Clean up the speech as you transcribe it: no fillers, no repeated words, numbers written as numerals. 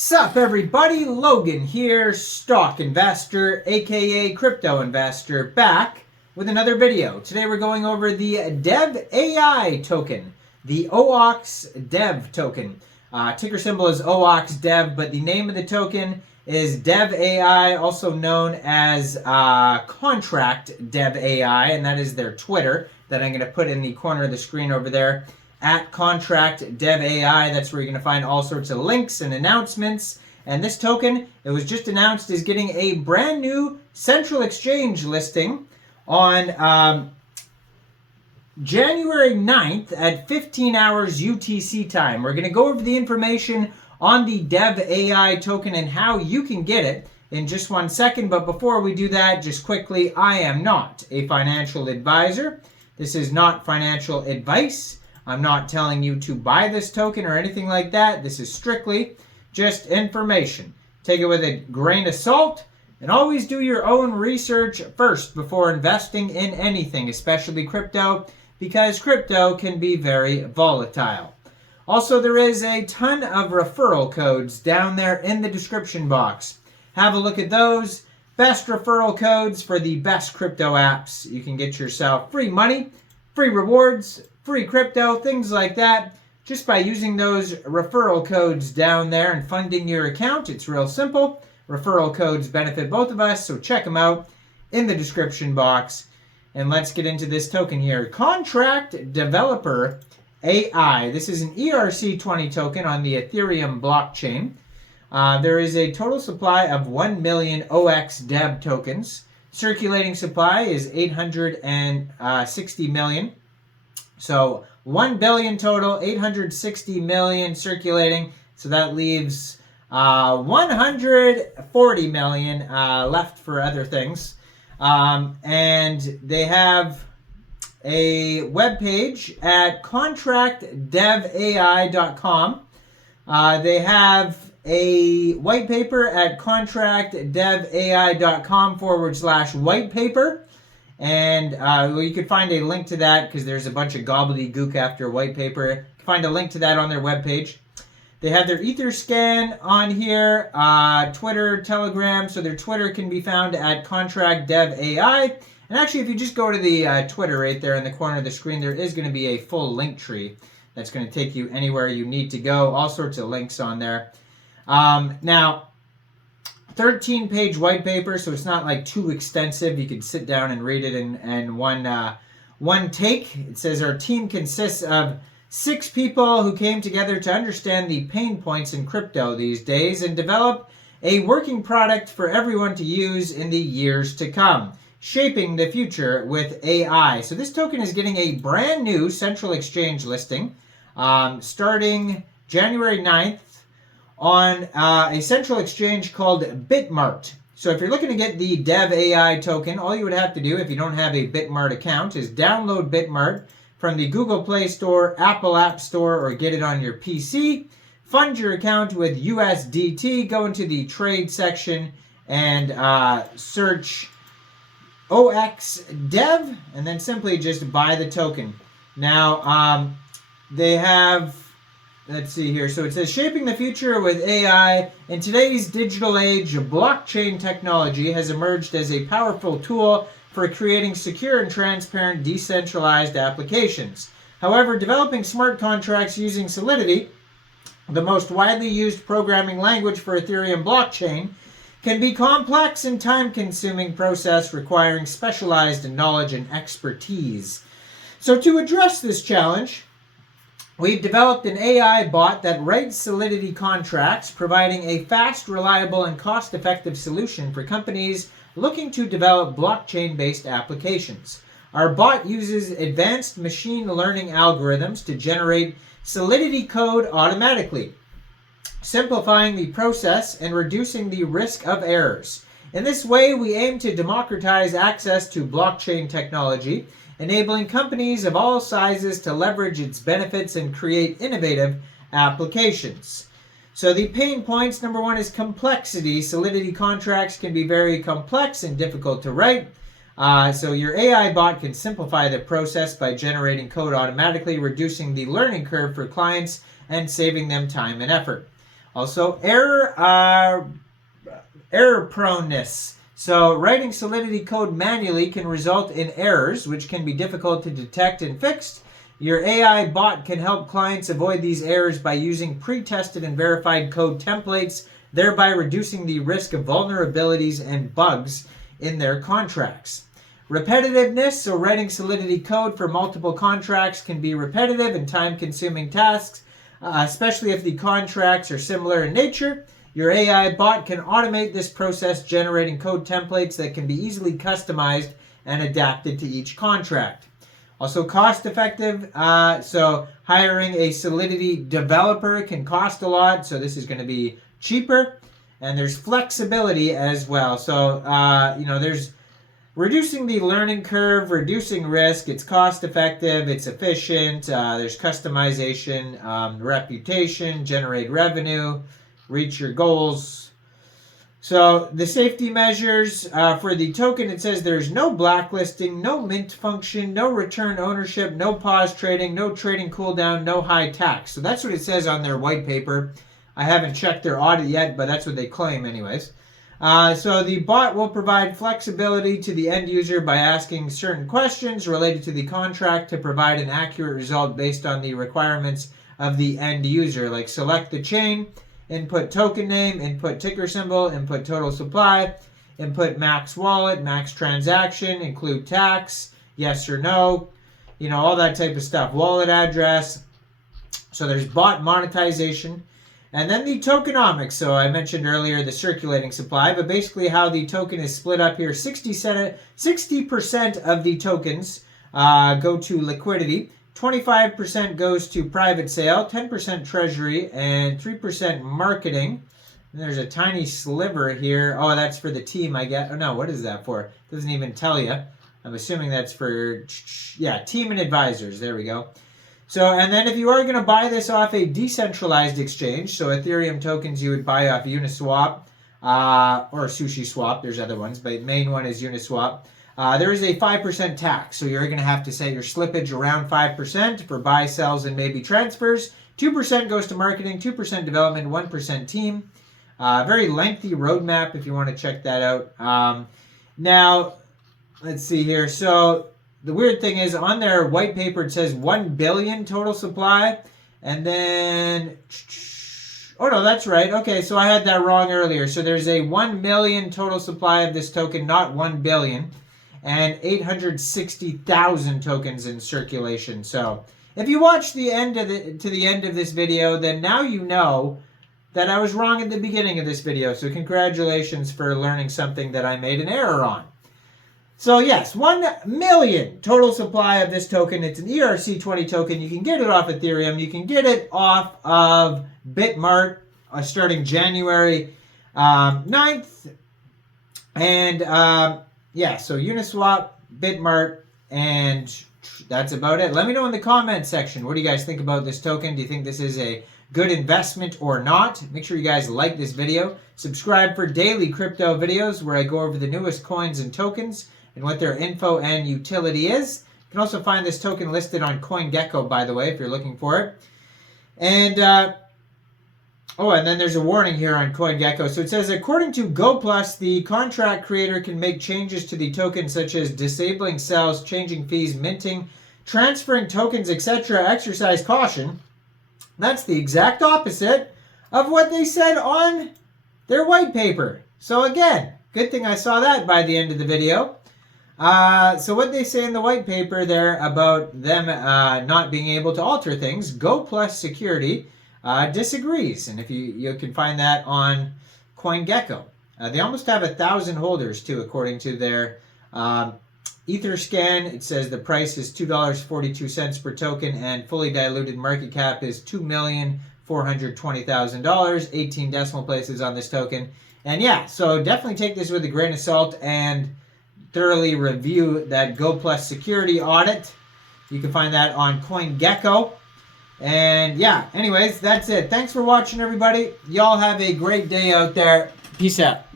Sup everybody, Logan here, stock investor, aka crypto investor, back with another video. Today we're going over the DEVAI token, the OOX DEV token. Ticker symbol is OOX DEV, but the name of the token is DEVAI, also known as Contract DEVAI, and that is their Twitter that I'm going to put in the corner of the screen over there. At Contract DEVAI, that's where you're going to find all sorts of links and announcements. And this token, it was just announced, is getting a brand new central exchange listing on January 9th at 15 hours UTC time. We're going to go over the information on the DEVAI token and how you can get it in just 1 second. But before we do that, just quickly, I am not a financial advisor. This is not financial advice. I'm not telling you to buy this token or anything like that. This is strictly just information. Take it with a grain of salt and always do your own research first before investing in anything, especially crypto, because crypto can be very volatile. Also, there is a ton of referral codes down there in the description box. Have a look at those. Best referral codes for the best crypto apps. You can get yourself free money, free rewards, free crypto, things like that, just by using those referral codes down there and funding your account. It's real simple. Referral codes benefit both of us, so check them out in the description box. And let's get into this token here. Contract Developer AI. This is an ERC20 token on the Ethereum blockchain. There is a total supply of 1 million OX DEV tokens. Circulating supply is 860 million. So 1 billion total, 860 million circulating. So that leaves 140 million left for other things. And they have a web page at contractdevai.com. They have a white paper at contractdevai.com/white paper. And well, you could find a link to that because there's a bunch of gobbledygook after white paper. You can find a link to that on their webpage. They have their Etherscan on here, Twitter, Telegram. So their Twitter can be found at Contract DevAI. And actually, if you just go to the Twitter right there in the corner of the screen, there is going to be a full link tree that's going to take you anywhere you need to go. All sorts of links on there. Now, 13-page white paper, so it's not like too extensive. You could sit down and read it in one take. It says our team consists of 6 people who came together to understand the pain points in crypto these days and develop a working product for everyone to use in the years to come, shaping the future with AI. So this token is getting a brand new central exchange listing starting January 9th. On a central exchange called BITMART. So if you're looking to get the DEVAI token, all you would have to do if you don't have a BITMART account is download BITMART from the Google Play Store, Apple App Store, or get it on your PC. Fund your account with USDT. Go into the trade section and search OX DEV and then simply just buy the token. Now, they have... Let's see here. So it says, shaping the future with AI. In today's digital age, blockchain technology has emerged as a powerful tool for creating secure and transparent decentralized applications. However, developing smart contracts using Solidity, the most widely used programming language for Ethereum blockchain, can be complex and time-consuming process requiring specialized knowledge and expertise. So to address this challenge, we've developed an AI bot that writes Solidity contracts, providing a fast, reliable, and cost-effective solution for companies looking to develop blockchain-based applications. Our bot uses advanced machine learning algorithms to generate Solidity code automatically, simplifying the process and reducing the risk of errors. In this way, we aim to democratize access to blockchain technology, enabling companies of all sizes to leverage its benefits and create innovative applications. So the pain points, number one is complexity. Solidity contracts can be very complex and difficult to write. So your AI bot can simplify the process by generating code automatically, reducing the learning curve for clients and saving them time and effort. Also, error proneness. So writing Solidity code manually can result in errors, which can be difficult to detect and fix. Your AI bot can help clients avoid these errors by using pre-tested and verified code templates, thereby reducing the risk of vulnerabilities and bugs in their contracts. Repetitiveness, so writing Solidity code for multiple contracts can be repetitive and time-consuming tasks, especially if the contracts are similar in nature. Your AI bot can automate this process, generating code templates that can be easily customized and adapted to each contract. Also cost effective, so hiring a Solidity developer can cost a lot, so this is going to be cheaper. And there's flexibility as well. So, there's reducing the learning curve, reducing risk. It's cost effective, it's efficient. There's customization, reputation, generate revenue, reach your goals. So the safety measures for the token, it says there's no blacklisting, no mint function, no return ownership, no pause trading, no trading cooldown, no high tax. So that's what it says on their white paper. I haven't checked their audit yet, but that's what they claim anyways. So the bot will provide flexibility to the end user by asking certain questions related to the contract to provide an accurate result based on the requirements of the end user, like select the chain, input token name, input ticker symbol, input total supply, input max wallet, max transaction, include tax, yes or no, all that type of stuff, wallet address. So there's bot monetization. And then the tokenomics. So I mentioned earlier the circulating supply, but basically how the token is split up here. 60% of the tokens go to liquidity, 25% goes to private sale, 10% treasury, and 3% marketing. And there's a tiny sliver here. Oh, that's for the team, I guess. Oh, no, what is that for? It doesn't even tell you. I'm assuming that's for, team and advisors. There we go. So, and then if you are going to buy this off a decentralized exchange, so Ethereum tokens you would buy off UNISWAP or SushiSwap, there's other ones, but the main one is UNISWAP. There is a 5% tax, so you're going to have to set your slippage around 5% for buy, sells, and maybe transfers. 2% goes to marketing, 2% development, 1% team. Very lengthy roadmap if you want to check that out. Now, let's see here. So the weird thing is on their white paper it says 1 billion total supply, and then oh no, that's right. Okay, so I had that wrong earlier. So there's a 1 million total supply of this token, not 1 billion, and 860,000 tokens in circulation. So if you watch the end of the end of this video, then now you know that I was wrong at the beginning of this video. So congratulations for learning something that I made an error on. So yes, 1 million total supply of this token. It's an ERC20 token. You can get it off Ethereum. You can get it off of BITMART starting January 9th. And so Uniswap, BITMART, and that's about it. Let me know in the comment section. What do you guys think about this token? Do you think this is a good investment or not? Make sure you guys like this video. Subscribe for daily crypto videos where I go over the newest coins and tokens and what their info and utility is. You can also find this token listed on CoinGecko, by the way, if you're looking for it. And, and then there's a warning here on CoinGecko. So it says, according to GoPlus, the contract creator can make changes to the token, such as disabling sales, changing fees, minting, transferring tokens, etc. Exercise caution. That's the exact opposite of what they said on their white paper. So again, good thing I saw that by the end of the video. So what they say in the white paper there about them not being able to alter things, GoPlus Security disagrees. And if you can find that on CoinGecko. They almost have 1,000 holders too, according to their Etherscan. It says the price is $2.42 per token and fully diluted market cap is $2,420,000, 18 decimal places on this token. And yeah, so definitely take this with a grain of salt and thoroughly review that GoPlus security audit. You can find that on CoinGecko. And yeah, anyways, that's it. Thanks for watching, everybody. Y'all have a great day out there. Peace out.